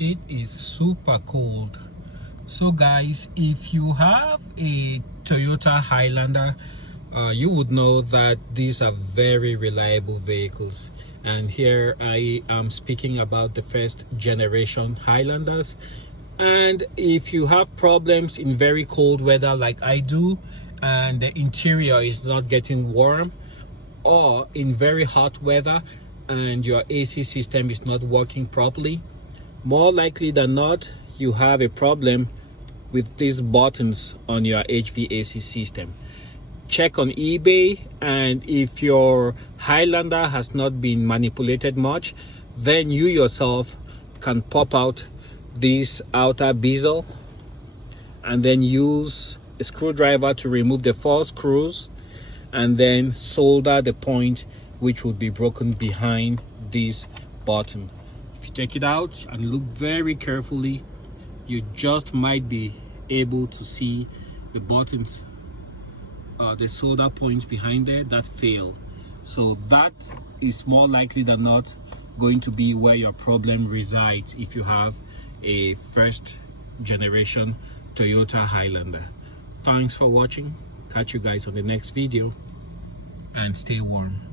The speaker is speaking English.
It is super cold. So guys, if you have a Toyota Highlander, you would know that these are very reliable vehicles. And here I am speaking about the first generation Highlanders. And if you have problems in very cold weather like I do, and the interior is not getting warm, or in very hot weather and your AC system is not working properly, more likely than not you have a problem with these buttons on your HVAC system. Check on eBay, and if your Highlander has not been manipulated much, then you yourself can pop out this outer bezel and then use a screwdriver to remove the 4 screws and then solder the point which would be broken behind this button. If you take it out and look very carefully, you just might be able to see the buttons, the solder points behind there that fail. So that is more likely than not going to be where your problem resides if you have a first generation Toyota Highlander. Thanks for watching. Catch you guys on the next video and stay warm.